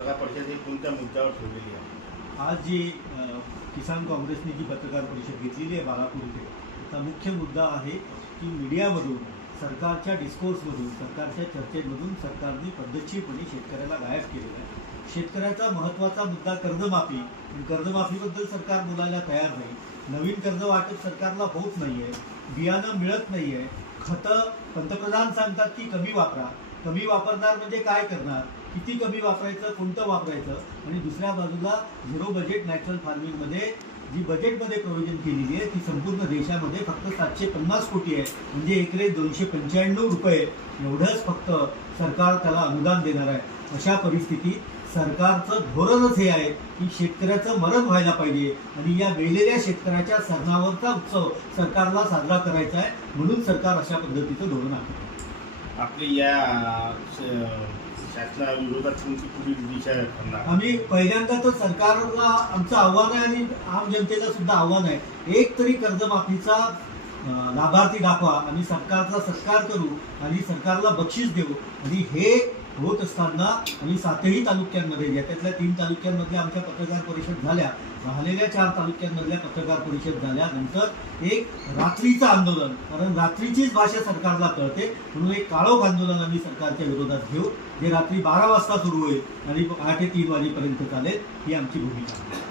परिषद कोणत्या मुद्द्यावर ठेवलेली आहे? आज जी किसान काँग्रेसने जी पत्रकार परिषद घेतलेली आहे बाळापूर इथे, त्याचा मुख्य मुद्दा आहे की मीडियामधून, सरकारच्या डिस्कोर्समधून, सरकारच्या चर्चेमधून सरकारने पद्धतशीरपणे शेतकऱ्याला गायब केलेलं आहे. शेतकऱ्याचा महत्त्वाचा मुद्दा कर्जमाफी, पण कर्जमाफीबद्दल सरकार बोलायला तयार नाही. नवीन कर्ज वाटप सरकारला होत नाही आहे, बियाणं मिळत नाही आहे, खतं पंतप्रधान सांगतात की कमी वापरा. कमी वापरणार म्हणजे काय करणार, किती कमी वापरायचं, कोणतं वापरायचं. आणि दुसऱ्या बाजूला झिरो बजेट नॅचरल फार्मिंगमध्ये जी बजेटमध्ये प्रोव्हिजन केलेली आहे ती संपूर्ण देशामध्ये फक्त 750 कोटी आहे. म्हणजे एकरे 295 रुपये एवढंच फक्त सरकार त्याला अनुदान देणार आहे. अशा परिस्थितीत सरकारचं धोरणच हे आहे की शेतकऱ्याचं मरण व्हायला पाहिजे आणि या मेलेल्या शेतकऱ्याच्या सरणावरचा उत्सव सरकारला साजरा करायचा आहे. म्हणून सरकार अशा पद्धतीचं धोरण आहे. आपली या शासनाविरोधात तुमची पुढील दिशा ठरणार? आम्ही पहिल्यांदा तर सरकारला आमचं आव्हान आहे आणि आम जनतेला सुद्धा आव्हान आहे, एक तरी कर्जमाफीचा लाभार्थी दाखवा. आम्ही सरकारचा सत्कार करू आणि सरकारला बक्षीस देऊ. आणि हे होत असताना आम्ही 7ही तालुक्यांमध्ये, याच्यातल्या 3 तालुक्यांमधल्या आमच्या पत्रकार परिषद झाल्या, राहिलेल्या 4 तालुक्यांमधल्या पत्रकार परिषद झाल्यानंतर एक रात्रीचं आंदोलन, कारण रात्रीचीच भाषा सरकारला कळते, म्हणून एक काळोख आंदोलन आम्ही सरकारच्या विरोधात घेऊ, जे रात्री 12 वाजता सुरू होईल आणि पहाटे 3 वाजेपर्यंत चालेल. ही आमची भूमिका आहे.